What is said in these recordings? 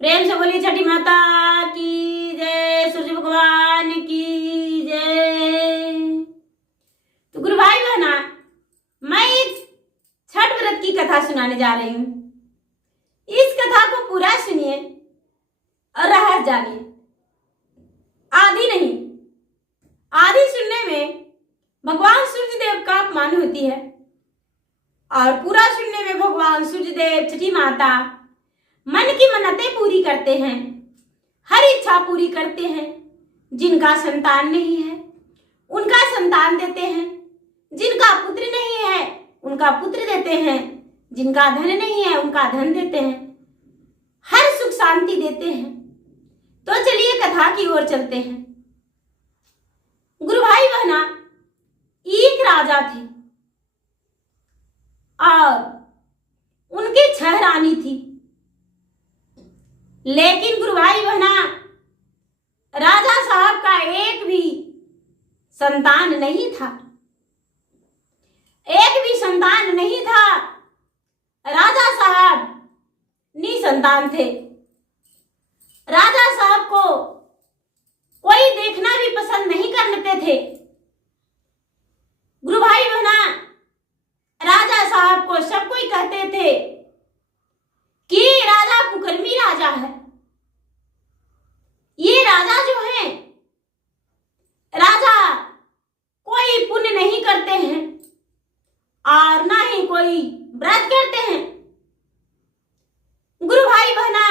प्रेम से बोली छठी माता की जय, सूर्य भगवान की जय। तो गुरु भाई बहना, मैं एक छठ व्रत की कथा सुनाने जा रही हूँ। इस कथा को पूरा सुनिए और रहस्य जानिए। आधी नहीं, आधी सुनने में भगवान सूर्य देव का अपमान होती है और पूरा सुनने में भगवान सूर्य देव छठी माता मन की मन्नतें पूरी करते हैं, हर इच्छा पूरी करते हैं। जिनका संतान नहीं है उनका संतान देते हैं, जिनका पुत्र नहीं है उनका पुत्र देते हैं, जिनका धन नहीं है उनका धन देते हैं, हर सुख शांति देते हैं। तो चलिए कथा की ओर चलते हैं। गुरु भाई बहना, एक राजा थे और उनकी 6 रानी थी। लेकिन गुरु भाई बहना, राजा साहब का एक भी संतान नहीं था, एक भी संतान नहीं था। राजा साहब निसंतान थे। राजा साहब को कोई देखना भी पसंद नहीं करते थे। गुरु भाई बहना, राजा साहब को सब कोई कहते थे कि राजा कुकर्मी राजा है। ये राजा जो है, राजा कोई पुण्य नहीं करते हैं और ना ही कोई व्रत करते हैं। गुरु भाई बहना,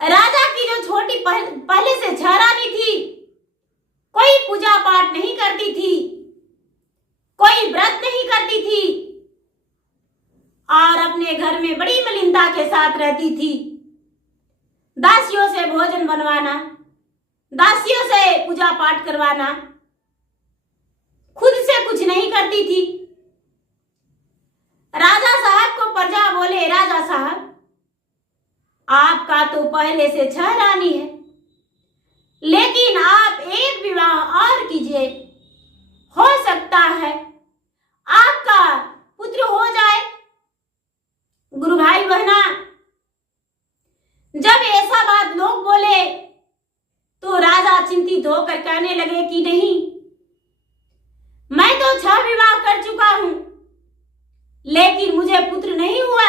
राजा की जो छोटी पहले से 6 रानी थी, कोई पूजा पाठ नहीं करती थी, कोई व्रत नहीं करती थी और अपने घर में बड़ी मलिनता के साथ रहती थी। दासियों से भोजन बनवाना, दासियों से पूजा पाठ करवाना, खुद से कुछ नहीं करती थी। राजा साहब को प्रजा बोले, राजा साहब आपका तो पहले से 6 रानी है, लेकिन आप एक विवाह और कीजिए, हो सकता है आपका पुत्र हो जाए। गुरु भाई बहना, जब ऐसा बात लोग बोले तो राजा चिंतित होकर कहने लगे कि नहीं, मैं तो 6 विवाह कर चुका हूं, लेकिन मुझे पुत्र नहीं हुआ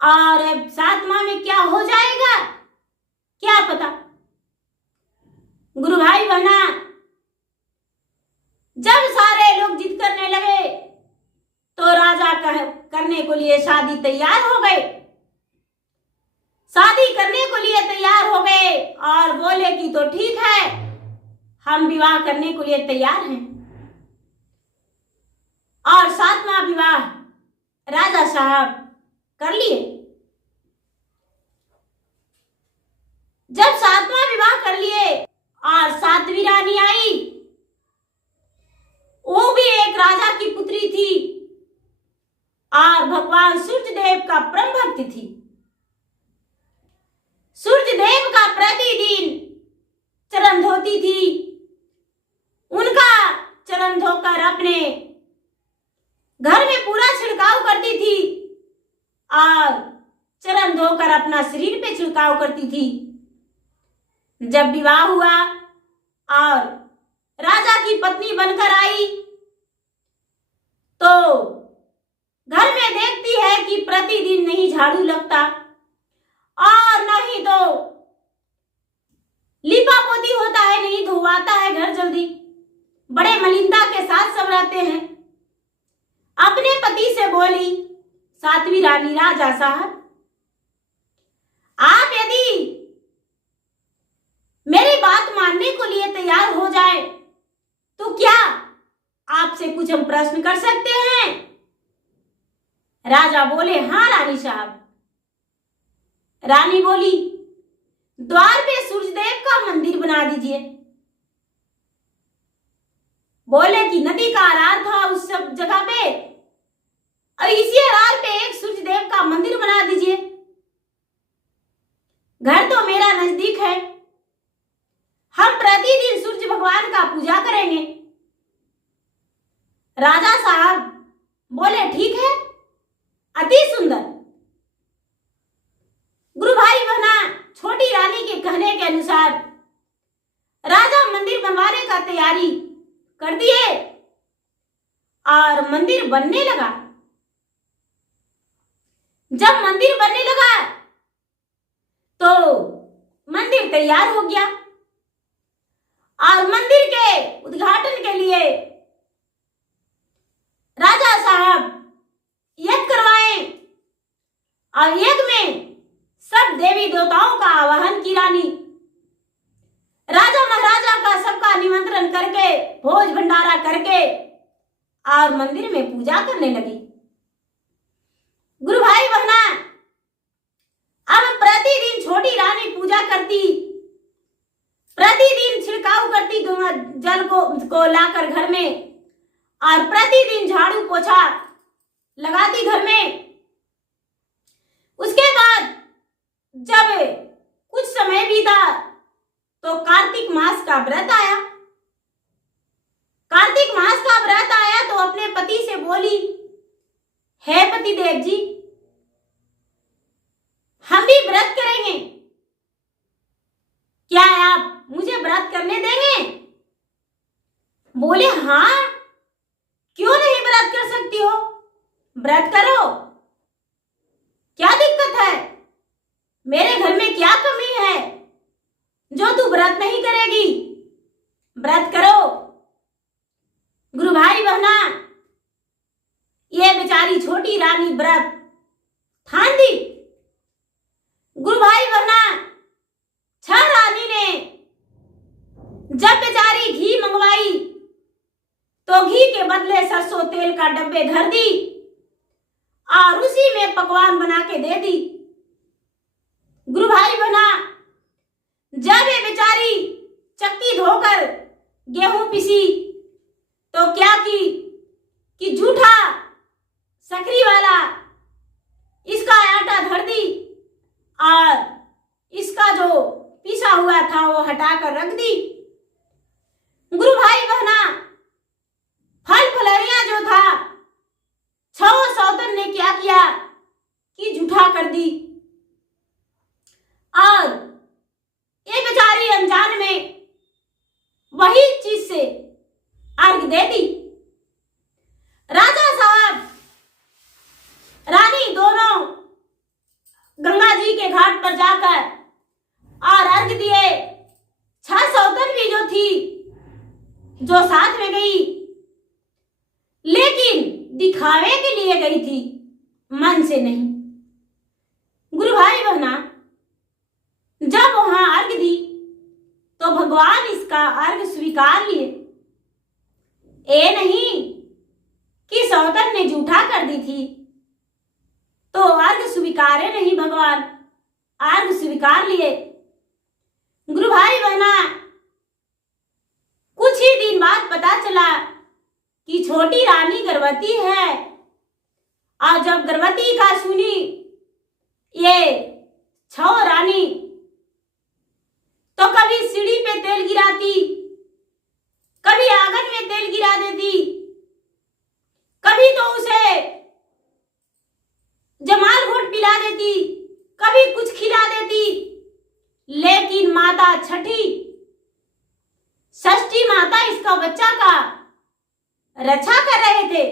और अब 7वां में क्या हो जाएगा क्या पता। गुरु भाई बहना, जब सारे लोग जिद करने लगे तो राजा करने को लिए शादी तैयार हो गए, शादी करने को लिए तैयार हो गए और बोले कि तो ठीक है, हम विवाह करने को लिए तैयार हैं। और 7वां विवाह राजा साहब कर लिए। जब 7वां विवाह कर लिए और 7वीं रानी आई, वो भी एक राजा की पुत्री थी और भगवान सूर्य देव का परम भक्त थी। सूर्य देव का प्रतिदिन चरण धोती थी, उनका चरण धोकर अपने घर में पूरा छिड़काव करती थी और चरण धोकर अपना शरीर पे छिड़काव करती थी। जब विवाह हुआ और राजा की पत्नी बनकर आई तो घर में देखती है कि प्रतिदिन नहीं झाड़ू लगता और नहीं तो लीपा पोती होता है, नहीं धुआता है घर जल्दी। बड़े मलिनता के साथ सब रहते हैं। अपने पति से बोली, 7वीं रानी, राजा साहब आप यदि मेरी बात मानने को लिए तैयार हो जाए तो क्या आपसे कुछ हम प्रश्न कर सकते हैं? राजा बोले, हाँ रानी साहब। रानी बोली, द्वार पे सूर्यदेव का मंदिर बना दीजिए। बोले कि नदी का आधार था उस सब जगह पे और इसी आधार पे एक सूर्यदेव का मंदिर बना दीजिए। घर तो मेरा नजदीक है, हम प्रतिदिन सूर्य भगवान का पूजा करेंगे। राजा साहब बोले, ठीक है, अति सुंदर। अनुसार राजा मंदिर बनवाने का तैयारी कर दिए और मंदिर बनने लगा। जब मंदिर बनने लगा तो मंदिर तैयार हो गया और मंदिर के उद्घाटन के लिए राजा साहब यज्ञ करवाए और यज्ञ में सब देवी देवताओं का आवाहन की रानी राजा महाराजा का सबका निमंत्रण करके भोज भंडारा करके और मंदिर में पूजा करने लगी। गुरु भाई बहना, अब प्रतिदिन छोटी रानी पूजा करती, प्रतिदिन छिड़काव करती गंगा जल को लाकर घर में और प्रतिदिन झाड़ू पोछा लगाती घर में। उसके बाद जब कुछ समय बीता तो कार्तिक मास का व्रत आया। कार्तिक मास का व्रत आया तो अपने पति से बोली, हे पति देव जी, हम भी व्रत करेंगे, क्या आप मुझे व्रत करने देंगे? बोले, हाँ, क्यों नहीं व्रत कर सकती हो, व्रत करो, क्या दिक्कत है? मेरे घर में क्या कमी है जो तू व्रत नहीं करेगी? व्रत करो। गुरु भाई बहना, ये बेचारी छोटी रानी व्रत ठान दी। गुरु भाई बहना, छह रानी ने जब बेचारी घी मंगवाई तो घी के बदले सरसों तेल का डब्बे धर दी और उसी में पकवान बना के दे दी। गुरु भाई बहना, जब ये बेचारी चक्की धोकर गेहूं पीसी तो क्या की कि झूठा सकरी वाला इसका आटा धर दी और इसका जो पीसा हुआ था वो हटाकर रख दी। गुरु भाई बहना, फल फलहरियां जो था छह सौतन ने क्या किया कि झूठा कर दी और ये बेचारी अनजान में वही चीज से अर्घ दे दी। राजा साहब रानी दोनों गंगा जी के घाट पर जाकर और अर्घ दिए। छह सौतन भी जो थी जो साथ में गई, लेकिन दिखावे के लिए गई थी, मन से नहीं। गुरु भाई बहना, जब वहां अर्घ दी तो भगवान इसका अर्घ स्वीकार लिए। ये नहीं कि सौतन ने झूठा कर दी थी तो अर्घ स्वीकारे नहीं, भगवान अर्घ स्वीकार लिए। गुरु भाई बहना, कुछ ही दिन बाद पता चला कि छोटी रानी गर्भवती है और जब गर्भवती का सुनी ये छह रानी तो कभी सीढ़ी पे तेल गिराती, कभी आंगन में तेल गिरा देती, कभी तो उसे जमाल घोट पिला देती, कभी कुछ खिला देती। लेकिन माता छठी षष्ठी माता इसका बच्चा का रक्षा कर रहे थे।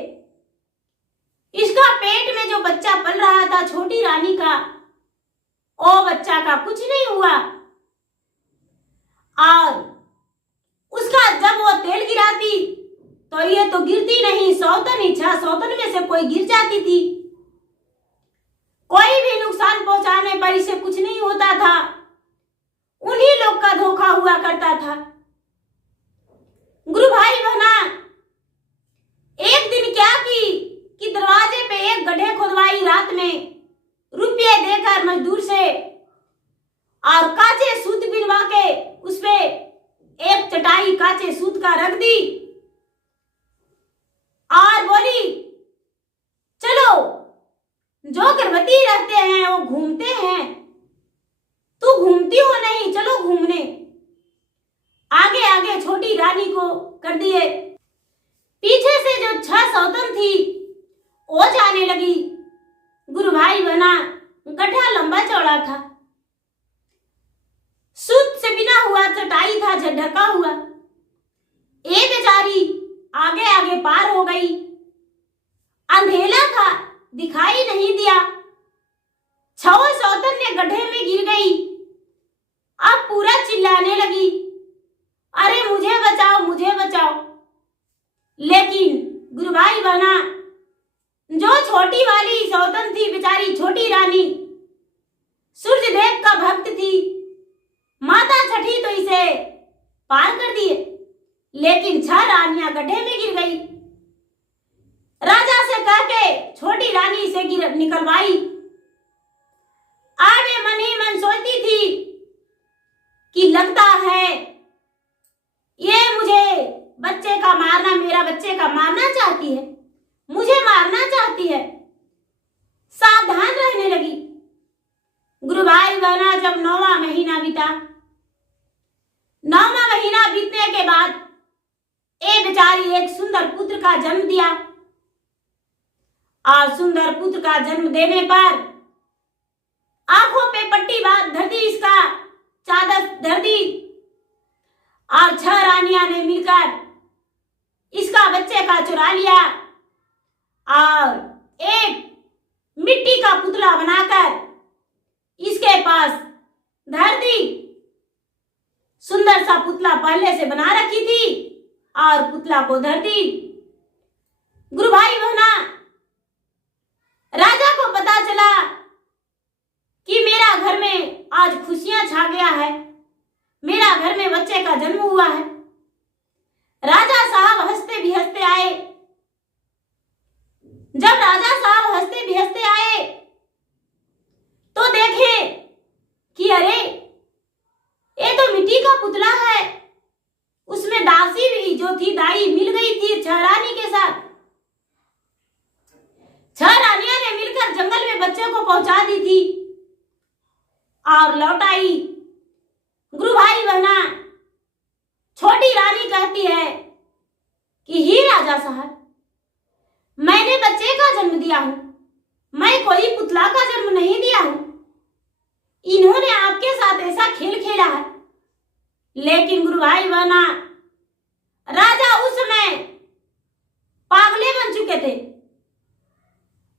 इसका पेट में जो बच्चा पल रहा था छोटी रानी का, वो बच्चा का कुछ नहीं हुआ और उसका जब वो तेल गिराती तो ये तो गिरती नहीं, सौतन ही छह सौतन में से कोई गिर जाती थी। कोई भी नुकसान पहुंचाने पर इसे कुछ नहीं होता था, उन्हीं लोग का धोखा हुआ करता था। गुरु भाई बहना, एक दिन क्या की कि दरवाजे पे एक गड्ढे खुदवाई रात में रुपये देकर मजदूर से और काचे सूत बिनवा के उसपे एक चटाई काचे सूत का रख दी और बोली, चलो जो गर्भवती रहते हैं वो घूमते हैं, तू घूमती हो नहीं, चलो घूमने। आगे आगे छोटी रानी को कर दिए। पीछे से जो छह सौतन थी वो जाने लगी। गुरु भाई बना, गड्ढा लंबा चौड़ा था, सूत से बिना चटाई था ढका हुआ। ए बेचारी आगे आगे पार हो गई। अंधेला था, दिखाई नहीं दिया। छवो सौतन ने गड्ढे में गिर गई। अब पूरा चिल्लाने लगी, अरे मुझे बचाओ, मुझे बचाओ। लेकिन गुरु भाई बहना, जो छोटी वाली सौतन थी बेचारी, छोटी रानी, सूर्य देव का भक्त थी, माता छठी तो इसे पार कर दिए। लेकिन 6 रानियां गड्ढे में गिर गई। राजा से कह के छोटी रानी से निकलवाई। आगे मन ही मन सोचती थी कि लगता है ये मुझे बच्चे का मारना, मेरा बच्चे का मारना चाहती है, मुझे मारना चाहती है। सावधान रहने लगी। गुरु भाई बहना, जब 9वां महीना बीता, 9वां महीना बीतने के बाद ए बेचारी एक सुंदर पुत्र का जन्म दिया। और सुंदर पुत्र का जन्म देने पर आंखों पे पट्टी बांध धर दी, इसका चादर धर दी, और 6 रानियां ने मिलकर इसका बच्चे का चुरा लिया और एक मिट्टी का पुतला बनाकर इसके पास धर दी। सुंदर सा पुतला पहले से बना रखी थी और पुतला को धर दी। गुरु भाई बहना, राजा को पता चला कि मेरा घर में आज खुशियां छा गया है, मेरा घर में बच्चे का जन्म हुआ है। राजा साहब हंसते भी हंसते आए। जब राजा साहब हंसते भी हंसते आए तो देखे कि अरे ये तो मिट्टी का पुतला है। उसमें दासी भी जो थी, दाई मिल गई थी 6 रानी के साथ। 6 रानियां ने मिलकर जंगल में बच्चे को पहुंचा दी थी और लौट आई। गुरु भाई बहना, छोटी रानी कहती है कि ही राजा साहब, मैंने बच्चे का जन्म दिया हूं, मैं कोई पुतला का जन्म नहीं दिया हूं। इन्होंने आपके साथ ऐसा खेल खेला है। लेकिन गुरु भाई बहना, राजा उस समय पागले बन चुके थे,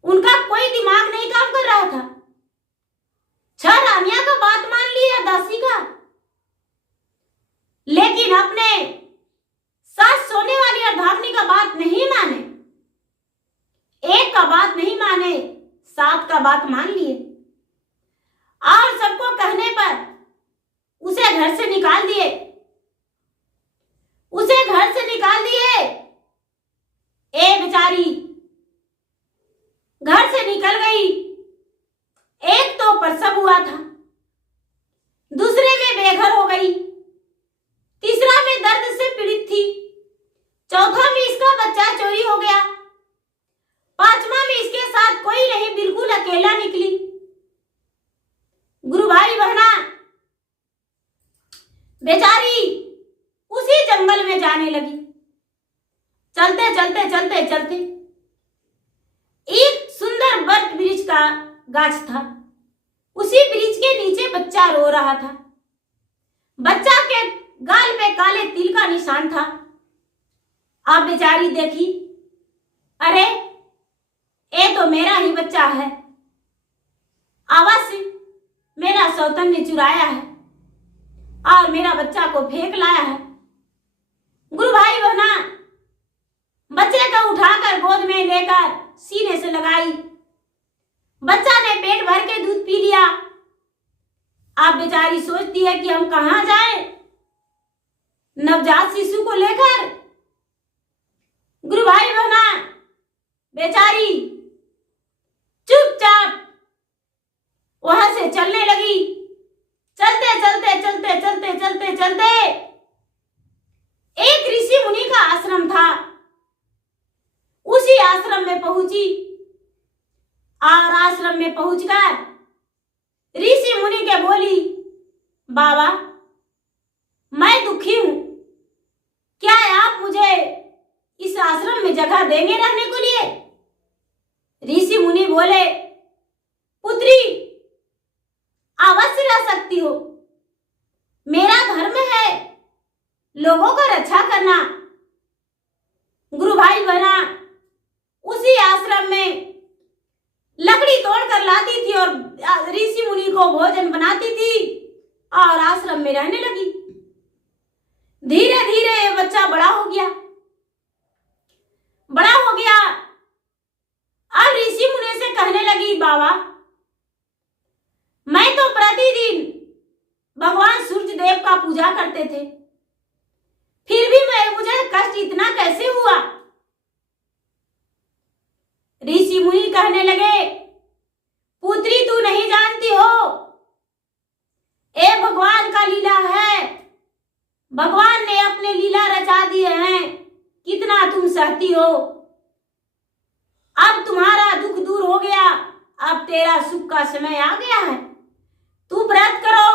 उनका कोई दिमाग नहीं काम कर रहा था। 6 रानियां का बात मान लिया दासी का, लेकिन अपने सास सोने वाली अर्धांगिनी का बात नहीं माने। एक का बात नहीं माने, 7 का बात मान लिए और सबको कहने पर उसे घर से निकाल दिए। उसे घर से निकाल दिए। ए बेचारी घर से निकल गई। एक तो प्रसव हुआ था, दूसरे में बेघर हो गई, तीसरा में दर्द से पीड़ित थी, चौथा में इसका बच्चा चोरी हो गया, 5वां में इसके साथ कोई नहीं, बिल्कुल अकेला निकली। गुरु भाई बहना, बेचारी उसी जंगल में जाने लगी। चलते चलते चलते चलते एक सुंदर बट वृक्ष का गाछ था। उसी वृक्ष के नीचे बच्चा रो रहा था। बच्चा के गाल पे काले तिल का निशान था। अब बेचारी देखी, अरे ये तो मेरा ही बच्चा है, अवश्य मेरा सौतन ने चुराया है और मेरा बच्चा को फेंक लाया है। गुरु भाई बहना, बच्चे को उठाकर गोद में लेकर सीने से लगाई। बच्चा ने पेट भर के दूध पी लिया। अब बेचारी सोचती है कि हम कहां जाएं नवजात शिशु को लेकर। गुरु भाई बहना, बेचारी चुपचाप वहां से चलने लगी। चलते चलते चलते चलते चलते चलते एक ऋषि मुनि का आश्रम था। उसी आश्रम में पहुंची और आश्रम में पहुंचकर ऋषि मुनि के बोली, बाबा मैं दुखी हूं, क्या आप मुझे इस आश्रम में जगह देंगे रहने के लिए? ऋषि मुनि बोले, पुत्री अवश्य रह सकती हो, मेरा धर्म है लोगों का रक्षा करना। गुरु भाई बहना उसी आश्रम में लकड़ी तोड़कर लाती थी और ऋषि मुनि को भोजन बनाती थी और आश्रम में रहने लगी। धीरे धीरे ये बच्चा बड़ा हो गया। अब ऋषि मुनि से कहने लगी, बाबा मैं तो प्रतिदिन भगवान सूर्य देव का पूजा करते थे, फिर भी मुझे कष्ट इतना कैसे हुआ? ऋषि मुनि कहने लगे, पुत्री तू नहीं जानती हो, ये भगवान का लीला है। भगवान ने अपने लीला रचा दिए हैं, कितना तुम सहती हो। अब तुम्हारा दुख दूर हो गया, अब तेरा सुख का समय आ गया है। तू व्रत करो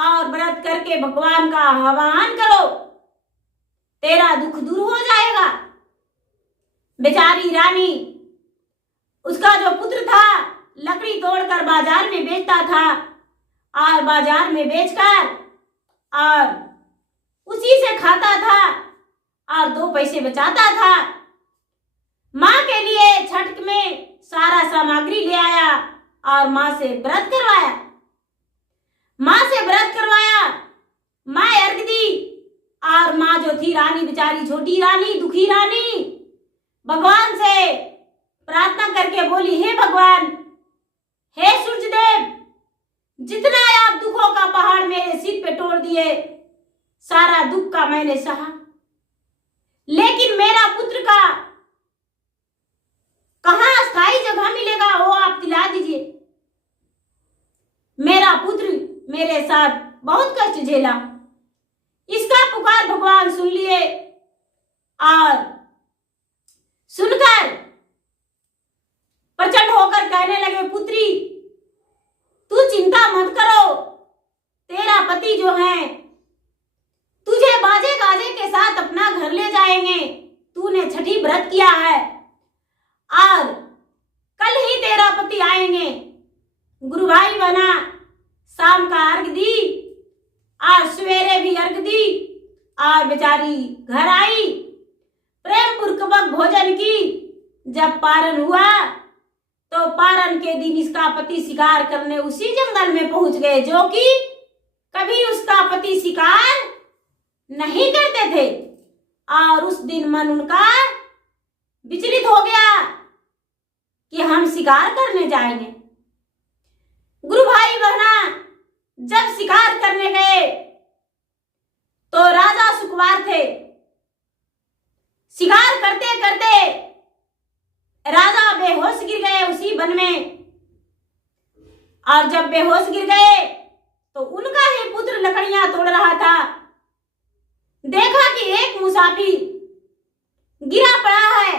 और व्रत करके भगवान का आह्वान करो, तेरा दुख दूर हो जाएगा। बेचारी रानी, उसका जो पुत्र था लकड़ी तोड़कर बाजार में बेचता था और बाजार में बेचकर और उसी से खाता था और 2 पैसे बचाता था। माँ के लिए छठ में सारा सामग्री ले आया और माँ से व्रत करवाया। माँ अर्घ दी और माँ जो थी रानी, बेचारी छोटी रानी, दुखी रानी, भगवान से प्रार्थना करके बोली, हे भगवान, हे सूर्य देव, जितना आप दुखों का पहाड़ मेरे सिर पे तोड़ दिए, सारा दुख का मैंने सहा, लेकिन मेरा पुत्र का कहाँ स्थायी जगह मिलेगा वो आप दिला दीजिए। मेरा पुत्र मेरे साथ बहुत कष्ट झेला। इसका पुकार भगवान सुन लिए और सुनकर प्रचंड होकर कहने लगे, पुत्री तू चिंता मत करो, तेरा पति जो है तुझे बाजे गाजे के साथ अपना घर ले जाएंगे। तूने छठी व्रत किया है और कल ही तेरा पति आएंगे। गुरु भाई बना शाम का अर्घ दी और सवेरे भी अर्घ दी और बेचारी घर आई, प्रेम पूर्वक भोजन की। जब पारण हुआ तो पारण के दिन इसका पति शिकार करने उसी जंगल में पहुंच गए जो कि कभी उसका पति शिकार नहीं करते थे। और उस दिन मन उनका विचलित हो गया कि हम शिकार करने जाएंगे। गुरु भाई बहना जब शिकार करने गए तो राजा सुकुमार थे। शिकार करते करते राजा बेहोश गिर गए उसी वन में, और जब बेहोश गिर गए तो उनका ही पुत्र लकड़ियां तोड़ रहा था। देखा कि एक मुसाफिर गिरा पड़ा है,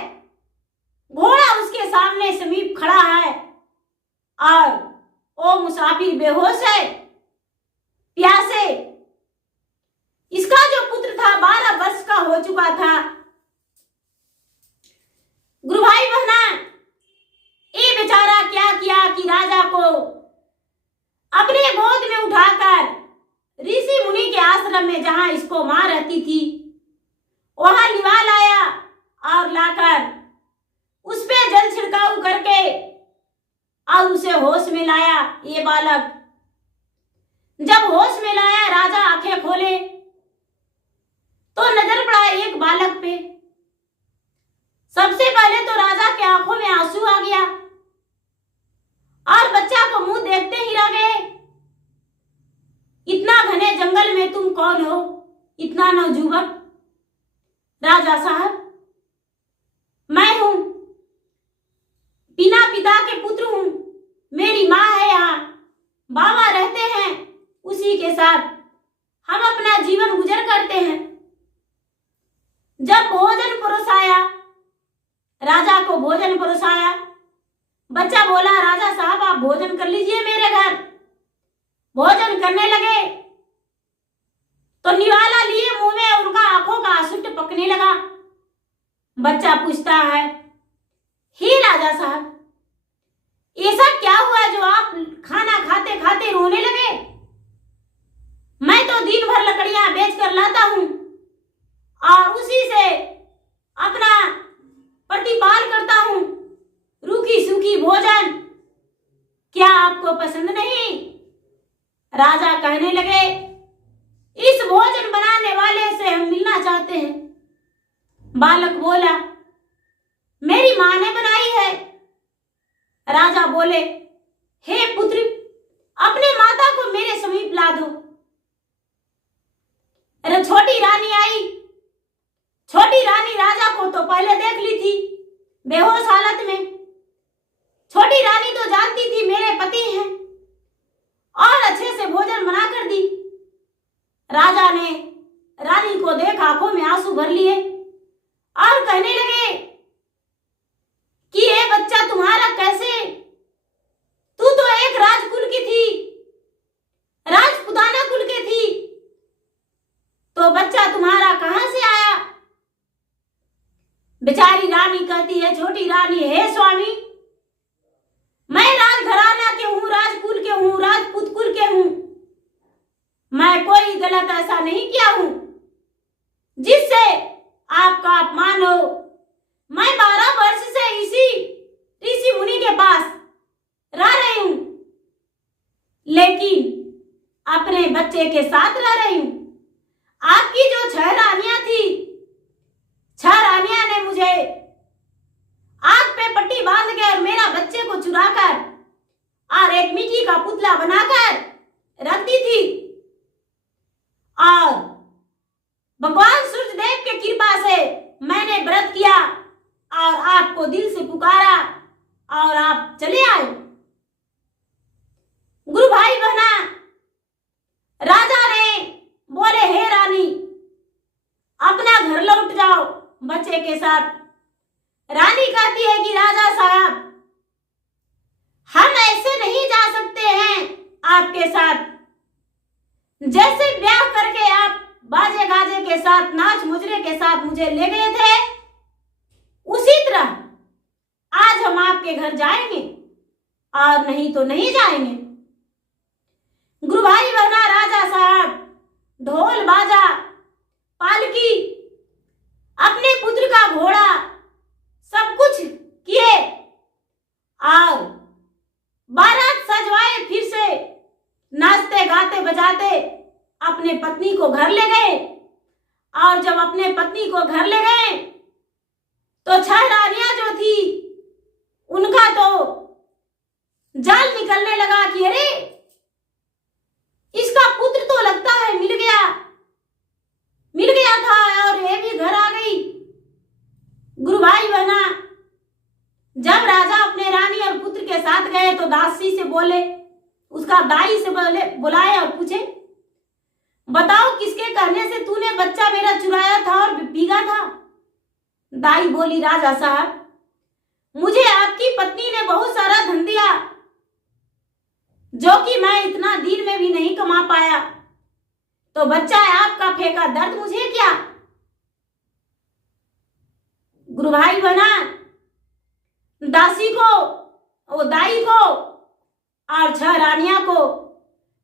घोड़ा उसके सामने समीप खड़ा है और वो मुसाफिर बेहोश है, प्यासे। इसका जो पुत्र था 12 वर्ष का हो चुका था। गुरु भाई बहना, ये बेचारा क्या किया कि राजा को अपने गोद में उठाकर ऋषि मुनि के आश्रम में जहां इसको मां रहती थी वहां लिवा लाया और लाकर उस पे जल छिड़काव करके और उसे होश में लाया। ये बालक जब होश में लाया, राजा आंखें खोले तो नजर पड़ा एक बालक पे। सबसे पहले तो राजा के आंखों में आंसू आ गया और बच्चा को मुंह देखते ही रह गए। इतना घने जंगल में तुम कौन हो, इतना नौजुवक? राजा साहब, मैं हूं, बिना पिता के पुत्र हूं, मेरी माँ है यहाँ, बाबा रहते हैं, उसी के साथ हम अपना जीवन गुजर करते हैं। जब भोजन परोसाया, राजा को भोजन परोसाया, बच्चा बोला, राजा साहब आप भोजन कर लीजिए मेरे घर। भोजन करने लगे तो निवाला लिए मुंह में, उनका आंखों का आंसू टपकने लगा। बच्चा पूछता है, हे राजा साहब, ऐसा क्या हुआ जो आप खाना खाते खाते रोने लगे? मैं तो दिन भर लकड़ियां बेच कर लाता हूं, क्या आपको पसंद नहीं? राजा कहने लगे, इस भोजन बनाने वाले से हम मिलना चाहते हैं। बालक बोला, मेरी मां ने बनाई है। राजा बोले, हे पुत्र, अपने माता को मेरे समीप ला दो। अरे छोटी रानी आई। छोटी रानी राजा को तो पहले देख ली थी बेहोश हालत में। छोटी रानी तो जानती थी मेरे पति हैं और अच्छे से भोजन बना कर दी। राजा ने रानी को देख आंखों में आंसू भर लिए और कहने लगे कि ये बच्चा तुम्हारा कैसे? तू तो एक राजकुल की थी, राजपुताना कुल की थी, तो बच्चा तुम्हारा कहां से आया? बेचारी रानी कहती है, छोटी रानी, हे स्वामी, मैं राजघराना के हूं, राजकुल के हूं, राजपूत कुल के हूं। मैं कोई गलत ऐसा नहीं किया हूं जिससे आपका अपमान हो। मैं 12 वर्ष से इसी ऋषि मुनि के पास रह रही हूं, लेकिन अपने बच्चे के साथ रह रही हूं। आपकी जो 6 रानियां थी, 6 रानियां ने मुझे आग पे पट्टी बांध के और मेरा बच्चे को चुराकर और एक मिट्टी का पुतला बनाकर रख दी थी। और भगवान सूर्यदेव के कृपा से मैंने व्रत किया और आपको दिल से पुकारा और आप चले आए। गुरु भाई बहना, राजा ने बोले, हे रानी, अपना घर लौट जाओ बच्चे के साथ। रानी कहती है कि राजा साहब, हम ऐसे नहीं जा सकते हैं आपके साथ। जैसे ब्याह करके आप बाजे गाजे के साथ, नाच मुजरे के साथ मुझे ले गए थे, उसी तरह आज हम आपके घर जाएंगे और नहीं तो नहीं जाएंगे। गुरु भाई बहना, राजा साहब ढोल बाजा, पालकी, अपने पुत्र का घोड़ा सब कुछ किए और बारात सजवाए। फिर से नाचते गाते बजाते अपने पत्नी को घर ले गए। और जब अपने पत्नी को घर ले गए तो 6 रानियां जो थी उनका तो जाल निकलने लगा कि अरे, इसका पुत्र तो लगता है मिल गया था और ये भी घर आ गई। गुरु भाई बहना, जब राजा अपने रानी और पुत्र के साथ गए तो दासी से बोले, उसका दाई से बुलाए और पूछे, बताओ किसके कहने से तूने बच्चा मेरा चुराया था और भीगा था? दाई बोली, राजा साहब, मुझे आपकी पत्नी ने बहुत सारा धन दिया जो कि मैं इतना दिन में भी नहीं कमा पाया, तो बच्चा है आपका फेंका, दर्द मुझे क्या? गुरु भाई बहना, दासी को, वो दाई को और 6 रानियां को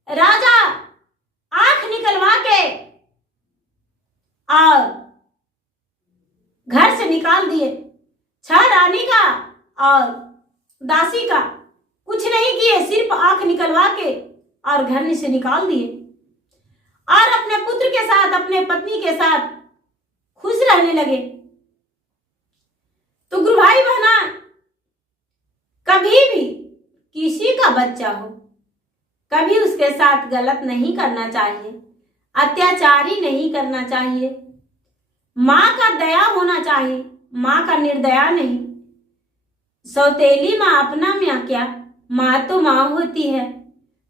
राजा आंख निकलवा के और घर से निकाल दिए। 6 रानी का और दासी का कुछ नहीं किए, सिर्फ आंख निकलवा के और घर से निकाल दिए और अपने पुत्र के साथ, अपने पत्नी के साथ खुश रहने लगे। तो गुरु भाई बहना, कभी भी किसी का बच्चा हो, कभी उसके साथ गलत नहीं करना चाहिए, अत्याचारी नहीं करना चाहिए। माँ का दया होना चाहिए, माँ का निर्दया नहीं। सौतेली माँ अपना माँ क्या, माँ तो माँ होती है।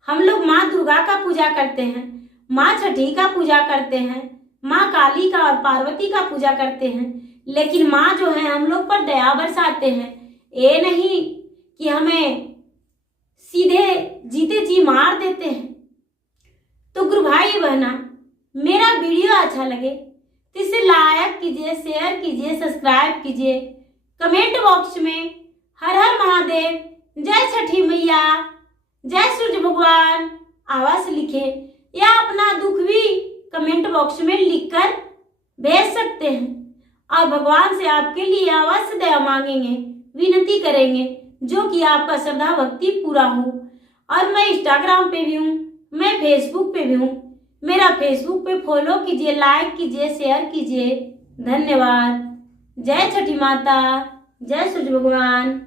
हम लोग माँ दुर्गा का पूजा करते हैं, माँ छठी का पूजा करते हैं, माँ काली का और पार्वती का पूजा करते हैं, लेकिन माँ जो है हम लोग पर दया बरसाते हैं। ये नहीं कि हमें सीधे जीते जी मार देते हैं। तो गुरु भाई बहना, मेरा वीडियो अच्छा लगे तो इसे लाइक कीजिए, शेयर कीजिए, सब्सक्राइब कीजिए। कमेंट बॉक्स में हर हर महादेव, जय छठी मैया, जय सूर्य भगवान आवाज लिखे या अपना दुख भी कमेंट बॉक्स में लिखकर भेज सकते हैं और भगवान से आपके लिए अवश्य दया मांगेंगे, विनती करेंगे, जो कि आपका श्रद्धा भक्ति पूरा हो। और मैं इंस्टाग्राम पे भी हूँ, मैं फेसबुक पे भी हूँ। मेरा फेसबुक पे फॉलो कीजिए, लाइक कीजिए, शेयर कीजिए। धन्यवाद। जय छठी माता, जय सूर्य भगवान।